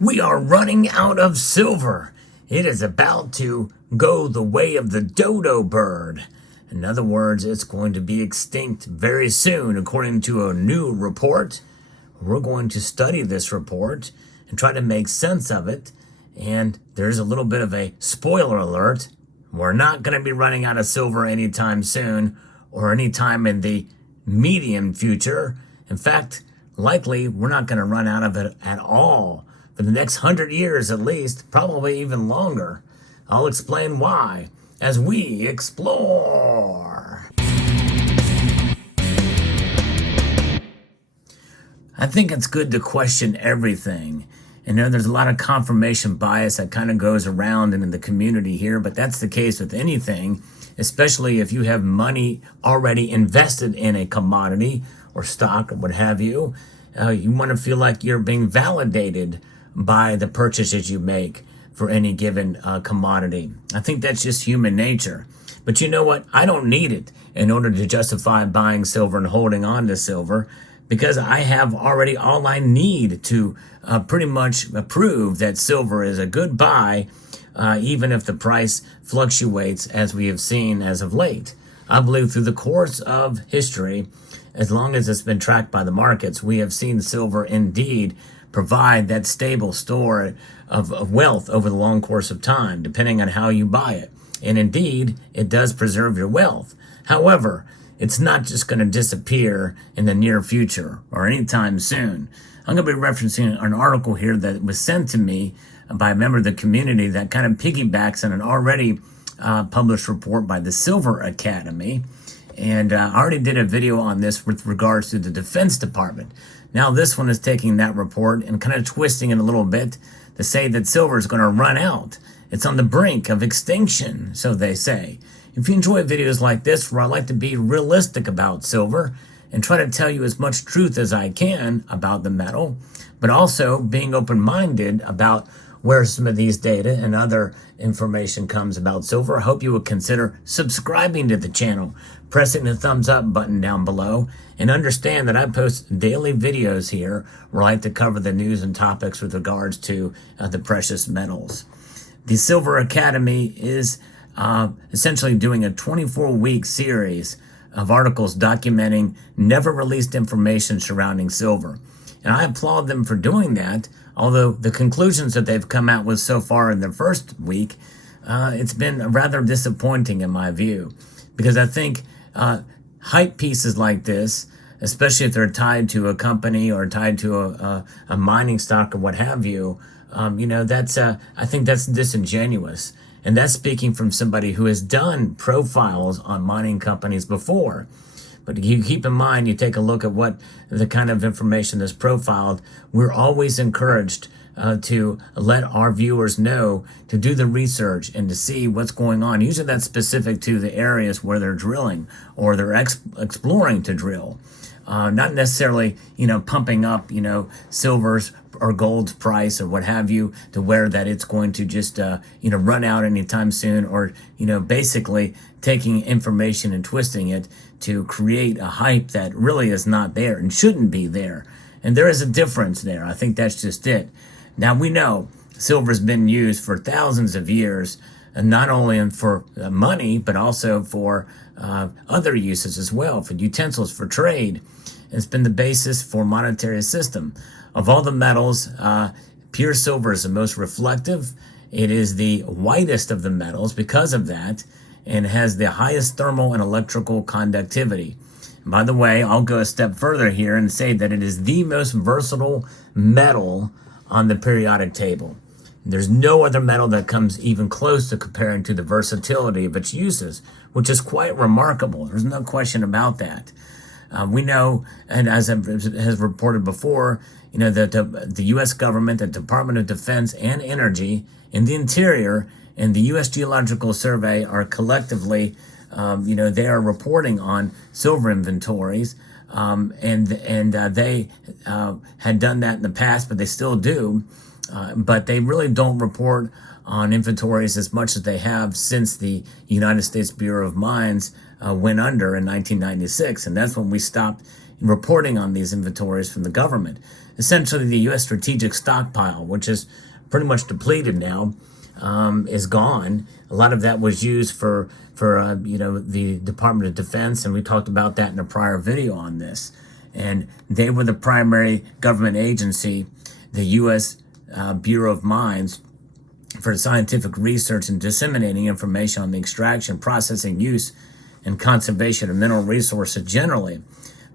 We are running out of silver. It is about to go the way of the dodo bird. In other words, it's going to be extinct very soon, according to a new report. We're going to study this report and try to make sense of it. And there's a little bit of a spoiler alert. We're not going to be running out of silver anytime soon or anytime in the medium future. In fact, likely we're not going to run out of it at all for the next 100 years at least, probably even longer. I'll explain why as we explore. I think it's good to question everything. And there's a lot of confirmation bias that kind of goes around in the community here, but that's the case with anything, especially if you have money already invested in a commodity or stock or what have you. You want to feel like you're being validated by the purchases you make for any given commodity. I think that's just human nature. But you know what? I don't need it in order to justify buying silver and holding on to silver, because I have already all I need to pretty much prove that silver is a good buy, even if the price fluctuates as we have seen as of late. I believe through the course of history, as long as it's been tracked by the markets, we have seen silver indeed provide that stable store of wealth over the long course of time, depending on how you buy it. And indeed, it does preserve your wealth. However, it's not just going to disappear in the near future or anytime soon. I'm going to be referencing an article here that was sent to me by a member of the community that kind of piggybacks on an already published report by the Silver Academy. And I already did a video on this with regards to the Defense Department. Now this one is taking that report and kind of twisting it a little bit to say that silver is going to run out. It's on the brink of extinction, so they say. If you enjoy videos like this where I like to be realistic about silver and try to tell you as much truth as I can about the metal, but also being open-minded about where some of these data and other information comes about silver, I hope you would consider subscribing to the channel, pressing the thumbs up button down below, and understand that I post daily videos here where I like to cover the news and topics with regards to the precious metals. The Silver Academy is essentially doing a 24-week series of articles documenting never released information surrounding silver. And I applaud them for doing that, although the conclusions that they've come out with so far in their first week, it's been rather disappointing in my view. Because I think hype pieces like this, especially if they're tied to a company or tied to a mining stock or what have you, that's I think that's disingenuous. And that's speaking from somebody who has done profiles on mining companies before. But you keep in mind, you take a look at what the kind of information that's profiled, we're always encouraged to let our viewers know to do the research and to see what's going on. Usually that's specific to the areas where they're drilling or they're exploring to drill. Not necessarily, pumping up, silver's or gold's price or what have you to where that it's going to just, run out anytime soon, or, basically taking information and twisting it to create a hype that really is not there and shouldn't be there. And there is a difference there. I think that's just it. Now we know silver's been used for thousands of years, and not only for money, but also for other uses as well, for utensils, for trade. It's been the basis for monetary system. Of all the metals, pure silver is the most reflective. It is the whitest of the metals because of that, and has the highest thermal and electrical conductivity. And by the way, I'll go a step further here and say that it is the most versatile metal on the periodic table. There's no other metal that comes even close to comparing to the versatility of its uses, which is quite remarkable. There's no question about that. We know, and as has reported before, that the U.S. government, the Department of Defense and Energy, and the Interior, and the U.S. Geological Survey are collectively, they are reporting on silver inventories, and they had done that in the past, but they still do. But they really don't report on inventories as much as they have since the United States Bureau of Mines went under in 1996. And that's when we stopped reporting on these inventories from the government. essentially the U.S. strategic stockpile, which is pretty much depleted now, is gone. A lot of that was used for the Department of Defense, and we talked about that in a prior video on this. And they were the primary government agency, the U.S. Bureau of Mines, for scientific research and disseminating information on the extraction, processing, use, and conservation of mineral resources generally.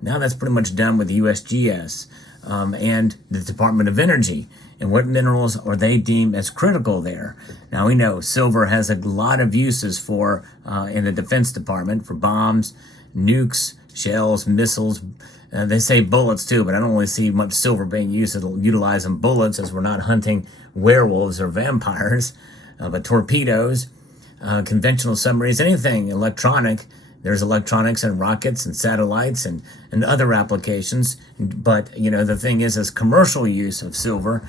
Now that's pretty much done with the USGS and the Department of Energy. And what minerals are they deemed as critical there? Now we know silver has a lot of uses for in the Defense Department for bombs, nukes, shells, missiles. They say bullets too, but I don't really see much silver being used to utilize in bullets, as we're not hunting werewolves or vampires. But torpedoes, conventional submarines, anything electronic. There's electronics and rockets and satellites and other applications. But, the thing is commercial use of silver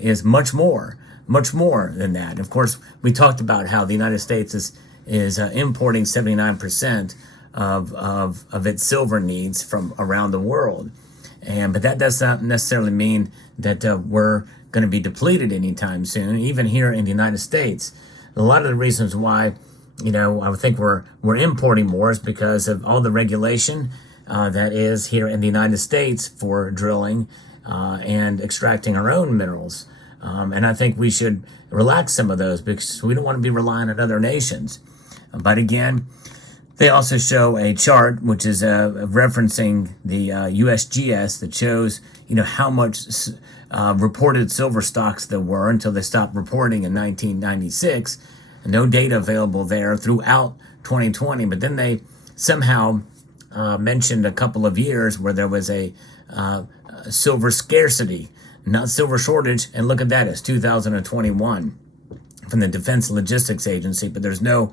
is much more than that. Of course, we talked about how the United States is importing 79% of its silver needs from around the world. But that does not necessarily mean that we're going to be depleted anytime soon. Even here in the United States, a lot of the reasons why I would think we're importing more is because of all the regulation that is here in the United States for drilling and extracting our own minerals. And I think we should relax some of those because we don't want to be relying on other nations. But again, they also show a chart which is referencing the USGS that shows how much reported silver stocks there were until they stopped reporting in 1996. No data available there throughout 2020, but then they somehow mentioned a couple of years where there was a silver scarcity, not silver shortage, and look at that, it's 2021 from the Defense Logistics Agency, but there's no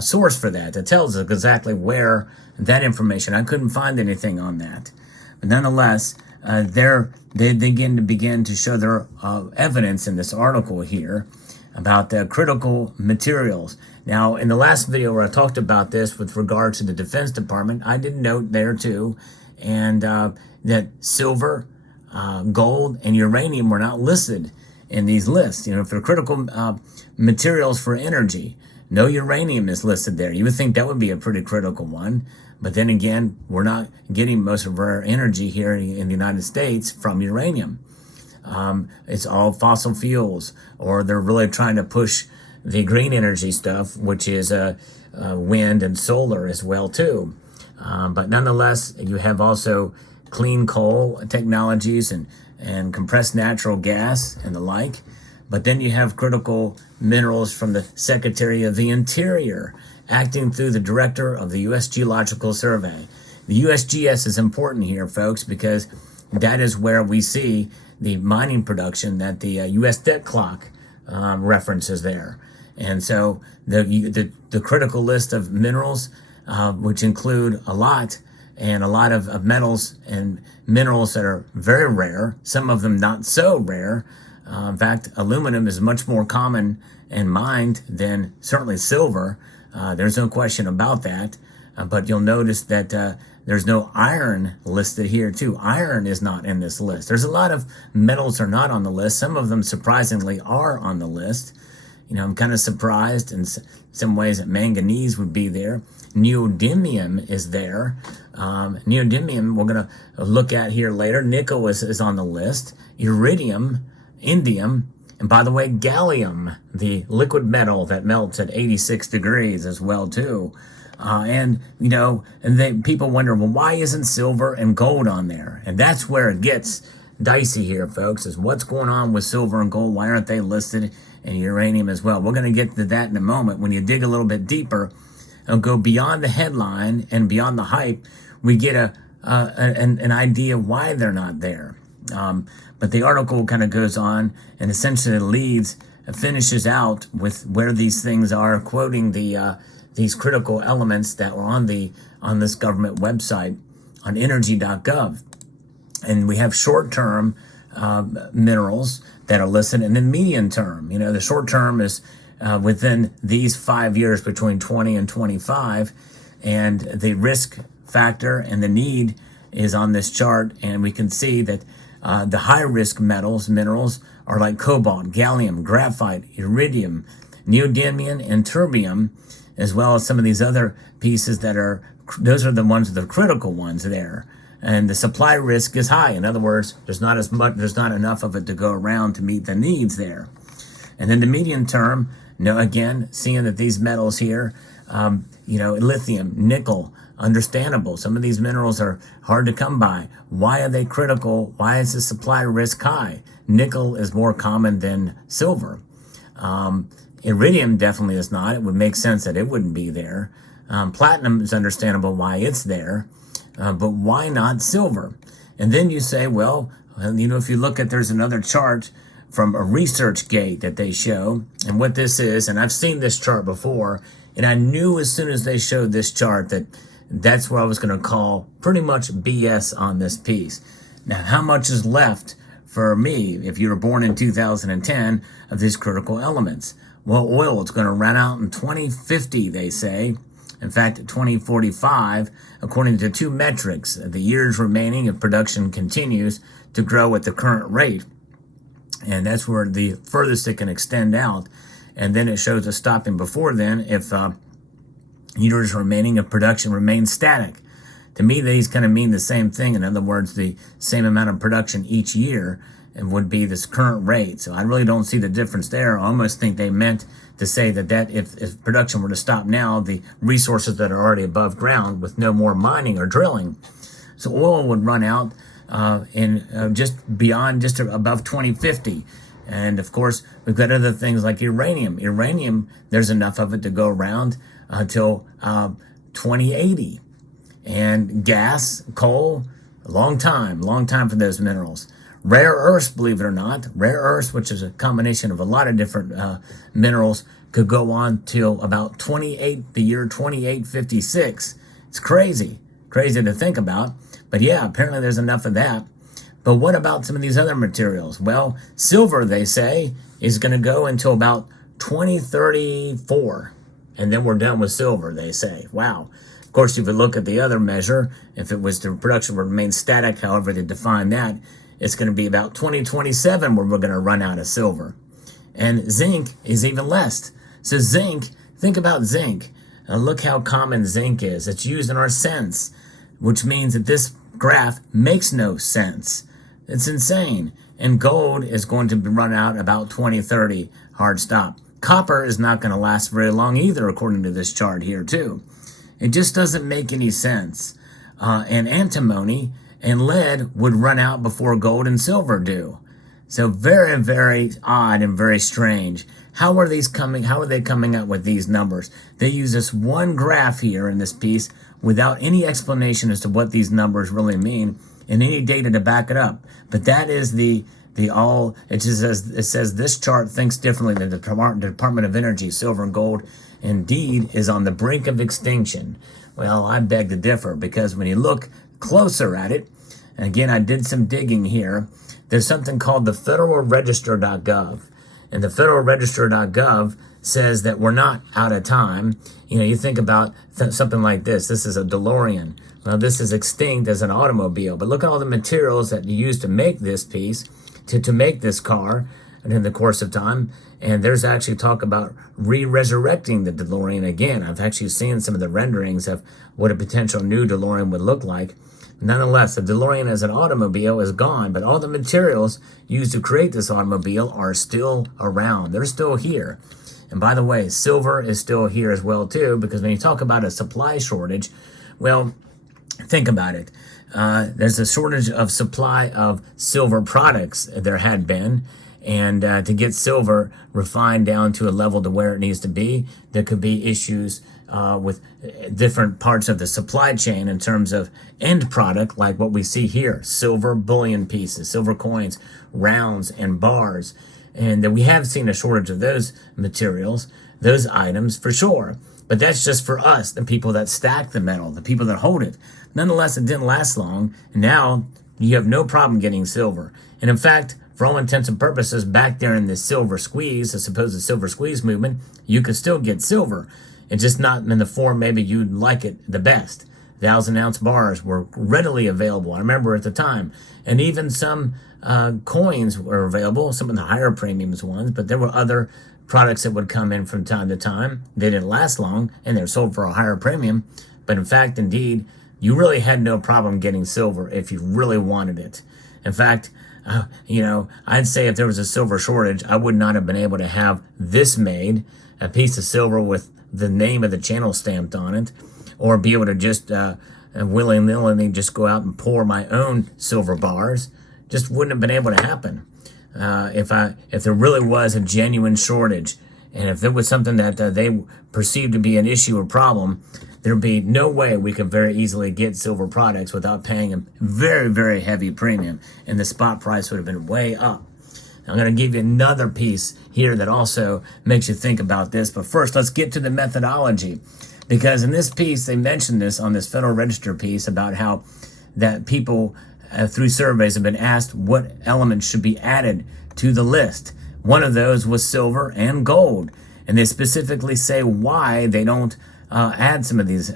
source for that. That tells us exactly where that information. I couldn't find anything on that, but nonetheless, they begin to show their evidence in this article here about the critical materials. Now, in the last video where I talked about this with regard to the Defense Department, I did note there too, and that silver, gold, and uranium were not listed in these lists. For critical materials for energy, no uranium is listed there. You would think that would be a pretty critical one, but then again, we're not getting most of our energy here in the United States from uranium. It's all fossil fuels, or they're really trying to push the green energy stuff, which is wind and solar as well too. But nonetheless, you have also clean coal technologies and compressed natural gas and the like. But then you have critical minerals from the Secretary of the Interior, acting through the Director of the U.S. Geological Survey. The USGS is important here, folks, because that is where we see the mining production that the U.S. debt clock references there. And so the critical list of minerals, which include a lot of metals and minerals that are very rare, some of them not so rare. In fact, aluminum is much more common and mined than certainly silver. There's no question about that. But you'll notice that there's no iron listed here too. Iron is not in this list. There's a lot of metals are not on the list. Some of them surprisingly are on the list. I'm kind of surprised in some ways that manganese would be there. Neodymium is there. Neodymium we're going to look at here later. Nickel is on the list. Iridium, indium, and by the way, gallium, the liquid metal that melts at 86 degrees as well too. And people wonder, well, why isn't silver and gold on there? And that's where it gets dicey here, folks, is what's going on with silver and gold? Why aren't they listed? And uranium as well. We're going to get to that in a moment. When you dig a little bit deeper and go beyond the headline and beyond the hype, we get an idea why they're not there. But the article kind of goes on and essentially finishes out with where these things are, quoting these critical elements that were on this government website on energy.gov. And we have short-term minerals that are listed, and then medium term. The short term is within these 5 years between 20 and 25, and the risk factor and the need is on this chart, and we can see that The high-risk minerals are like cobalt, gallium, graphite, iridium, neodymium, and terbium, as well as some of these other pieces those are the ones, the critical ones there. And the supply risk is high. In other words, there's not enough of it to go around to meet the needs there. And then the medium term, again, seeing that these metals here, lithium, nickel, understandable. Some of these minerals are hard to come by. Why are they critical? Why is the supply risk high? Nickel is more common than silver. Iridium definitely is not. It would make sense that it wouldn't be there. Platinum is understandable why it's there. But why not silver? And then you say, well, if you look at, there's another chart from a ResearchGate that they show, and what this is, and I've seen this chart before, and I knew as soon as they showed this chart that that's where I was going to call pretty much BS on this piece. Now, how much is left for me, if you were born in 2010, of these critical elements? Well, oil is going to run out in 2050, they say. In fact, 2045, according to two metrics, the years remaining if production continues to grow at the current rate. And that's where the furthest it can extend out. And then it shows us stopping before then if years remaining if production remains static. To me, these kind of mean the same thing. In other words, the same amount of production each year and would be this current rate. So I really don't see the difference there. I almost think they meant to say that if production were to stop now, the resources that are already above ground with no more mining or drilling. So oil would run out just above 2050. And of course, we've got other things like uranium. Uranium, there's enough of it to go around until 2080. And gas, coal, a long time for those minerals. Rare earths, believe it or not, rare earths, which is a combination of a lot of different minerals, could go on till about the year 2856. It's crazy to think about. But yeah, apparently there's enough of that. But what about some of these other materials? Well, silver, they say, is going to go until about 2034. And then we're done with silver, they say. Wow. Of course, if you look at the other measure, if it was the production would remain static, however they define that, it's going to be about 2027 where we're going to run out of silver. And zinc is even less. So zinc, think about zinc. Look how common zinc is. It's used in our sense, which means that this graph makes no sense. It's insane. And gold is going to run out about 2030, hard stop. Copper is not going to last very long either, according to this chart here too. It just doesn't make any sense. And antimony and lead would run out before gold and silver do. So very, very odd and very strange. How are they coming up with these numbers? They use this one graph here in this piece without any explanation as to what these numbers really mean and any data to back it up. But that is it says this chart thinks differently than the Department of Energy. Silver and gold indeed is on the brink of extinction. Well, I beg to differ, because when you look closer at it, and again, I did some digging here, there's something called the federalregister.gov. And the federalregister.gov says that we're not out of time. You think about something like this. This is a DeLorean. Well, this is extinct as an automobile. But look at all the materials that you use to make this piece, to make this car in the course of time. And there's actually talk about resurrecting the DeLorean again. I've actually seen some of the renderings of what a potential new DeLorean would look like. Nonetheless, the DeLorean as an automobile is gone, but all the materials used to create this automobile are still around. They're still here. And by the way, silver is still here as well too, because when you talk about a supply shortage, well, think about it. There's a shortage of supply of silver products. There had been. And to get silver refined down to a level to where it needs to be, there could be issues with different parts of the supply chain in terms of end product, like what we see here, silver bullion pieces, silver coins, rounds, and bars. And that we have seen a shortage of those materials, those items for sure. But that's just for us, the people that stack the metal, the people that hold it. Nonetheless, it didn't last long. And now you have no problem getting silver. And in fact, for all intents and purposes, back there in the silver squeeze, the supposed silver squeeze movement, you could still get silver. It's just not in the form maybe you'd like it the best. 1,000-ounce bars were readily available. I remember at the time. And even some coins were available, some of the higher premiums ones, but there were other products that would come in from time to time. They didn't last long, and they're sold for a higher premium. But in fact, indeed, you really had no problem getting silver if you really wanted it. In fact, I'd say if there was a silver shortage, I would not have been able to have this made, a piece of silver with the name of the channel stamped on it, or be able to just willy-nilly just go out and pour my own silver bars. Just wouldn't have been able to happen if there really was a genuine shortage, and if there was something that they perceived to be an issue or problem, there'd be no way we could very easily get silver products without paying a very, very heavy premium, and the spot price would have been way up. I'm going to give you another piece here that also makes you think about this, but first let's get to the methodology, because in this piece they mentioned this on this Federal Register piece about how that people through surveys have been asked what elements should be added to the list. One of those was silver and gold, and they specifically say why they don't add some of these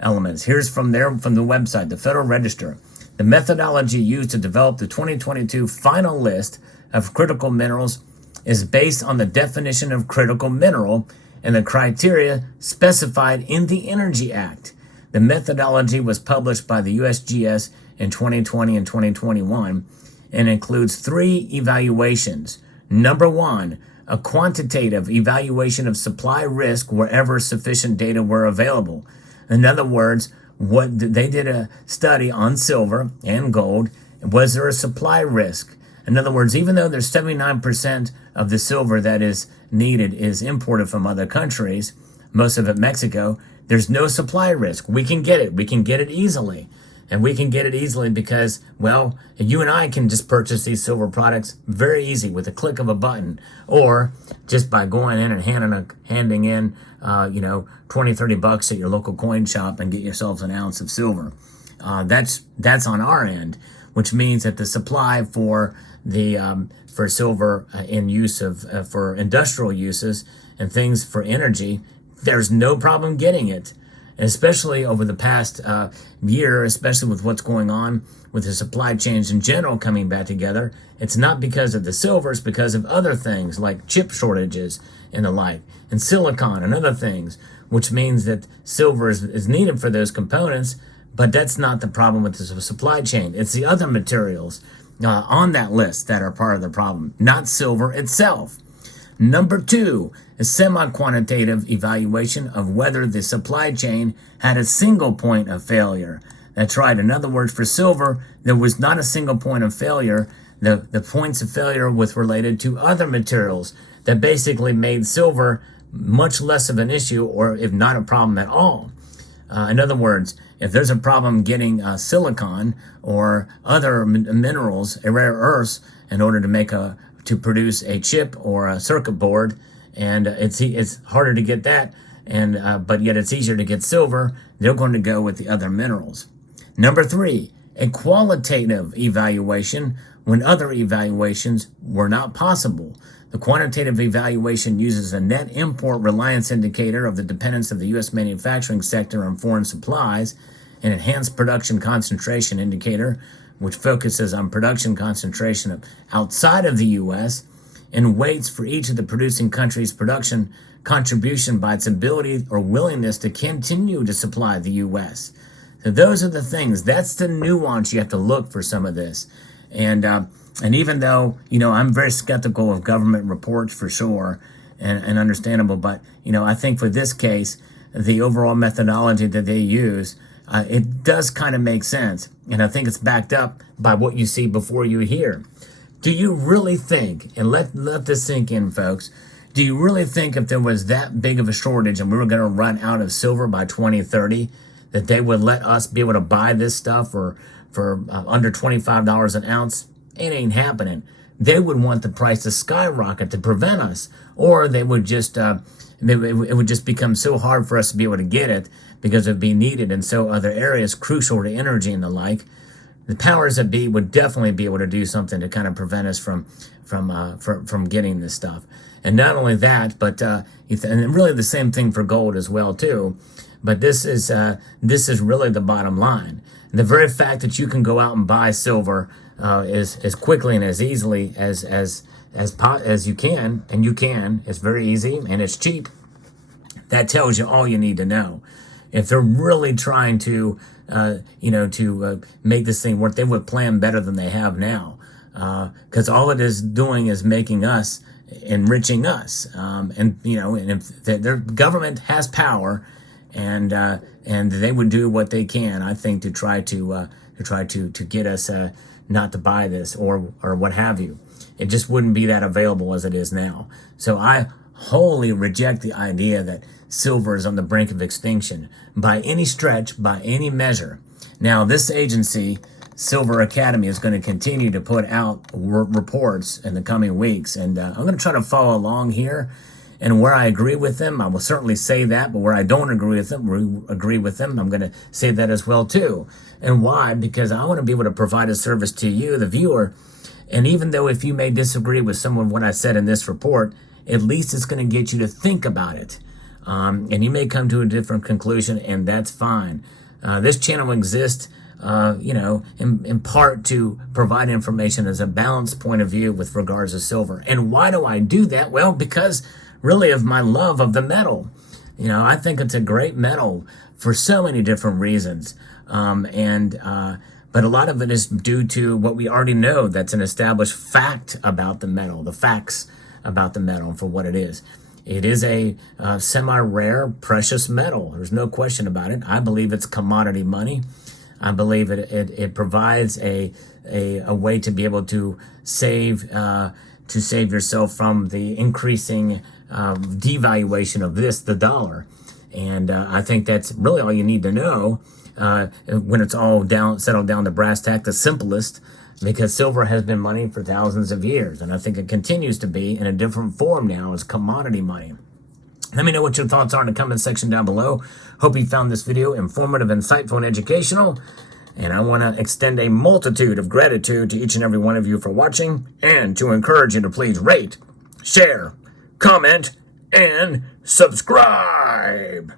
elements. Here's from the website, the Federal Register. The methodology used to develop the 2022 final list of critical minerals is based on the definition of critical mineral and the criteria specified in the Energy Act. The methodology was published by the USGS in 2020 and 2021 and includes 3 evaluations. Number 1, a quantitative evaluation of supply risk wherever sufficient data were available. In other words, they did a study on silver and gold. Was there a supply risk? In other words, even though there's 79% of the silver that is needed is imported from other countries, most of it Mexico, there's no supply risk. We can get it. We can get it easily. And we can get it easily because, well, you and I can just purchase these silver products very easy with a click of a button, or just by going in and handing in, $20-30 at your local coin shop and get yourselves an ounce of silver. That's on our end, which means that the supply for for silver in use for industrial uses and things for energy, there's no problem getting it. And especially over the past year, especially with what's going on with the supply chains in general coming back together, it's not because of the silver, it's because of other things like chip shortages and the like, and silicon and other things, which means that silver is needed for those components, but that's not the problem with the supply chain. It's the other materials on that list that are part of the problem, not silver itself. Number 2, a semi-quantitative evaluation of whether the supply chain had a single point of failure. That's right. In other words, for silver, there was not a single point of failure. The points of failure was related to other materials that basically made silver much less of an issue, or if not a problem at all. In other words, if there's a problem getting silicon or other minerals, rare earths, in order to produce a chip or a circuit board, and it's harder to get that, but yet it's easier to get silver, they're going to go with the other minerals. Number 3, a qualitative evaluation when other evaluations were not possible. The quantitative evaluation uses a net import reliance indicator of the dependence of the U.S. manufacturing sector on foreign supplies, an enhanced production concentration indicator, which focuses on production concentration outside of the U.S., and weights for each of the producing countries' production contribution by its ability or willingness to continue to supply the U.S. So those are the things. That's the nuance you have to look for some of this. And even though, I'm very skeptical of government reports for sure, and understandable, but, I think for this case, the overall methodology that they use, it does kind of make sense. And I think it's backed up by what you see before you here. Do you really think, and let this sink in, folks, do you really think if there was that big of a shortage and we were going to run out of silver by 2030, that they would let us be able to buy this stuff for under $25 an ounce? It ain't happening. They would want the price to skyrocket to prevent us, or they would just it would just become so hard for us to be able to get it because it would be needed in so other areas crucial to energy and the like. The powers that be would definitely be able to do something to kind of prevent us from getting this stuff. And not only that, but and really the same thing for gold as well too. But this is really the bottom line. And the very fact that you can go out and buy silver as quickly and as easily as you can, and you can, it's very easy and it's cheap. That tells you all you need to know. If they're really trying to, make this thing work, they would plan better than they have now. Because all it is doing is making us, enriching us. And if their government has power, and they would do what they can, I think, to try to get us not to buy this or what have you. It just wouldn't be that available as it is now. So I wholly reject the idea that silver is on the brink of extinction by any stretch, by any measure. Now, this agency, Silver Academy, is going to continue to put out reports in the coming weeks, and I'm going to try to follow along here. And where I agree with them, I will certainly say that. But where I don't agree with them, I'm going to say that as well too. And why? Because I want to be able to provide a service to you, the viewer. And even though if you may disagree with some of what I said in this report, at least it's going to get you to think about it. And you may come to a different conclusion, and that's fine. This channel exists, in part to provide information as a balanced point of view with regards to silver. And why do I do that? Well, because really of my love of the metal. I think it's a great metal for so many different reasons. But a lot of it is due to what we already know. That's an established fact about the metal, the facts about the metal for what it is. It is a semi-rare, precious metal. There's no question about it. I believe it's commodity money. I believe it provides a way to be able to save yourself from the increasing devaluation of the dollar. And I think that's really all you need to know when it's all settled down to brass tack, the simplest, because silver has been money for thousands of years. And I think it continues to be in a different form now as commodity money. Let me know what your thoughts are in the comment section down below. Hope you found this video informative, insightful, and educational. And I want to extend a multitude of gratitude to each and every one of you for watching, and to encourage you to please rate, share, comment, and subscribe.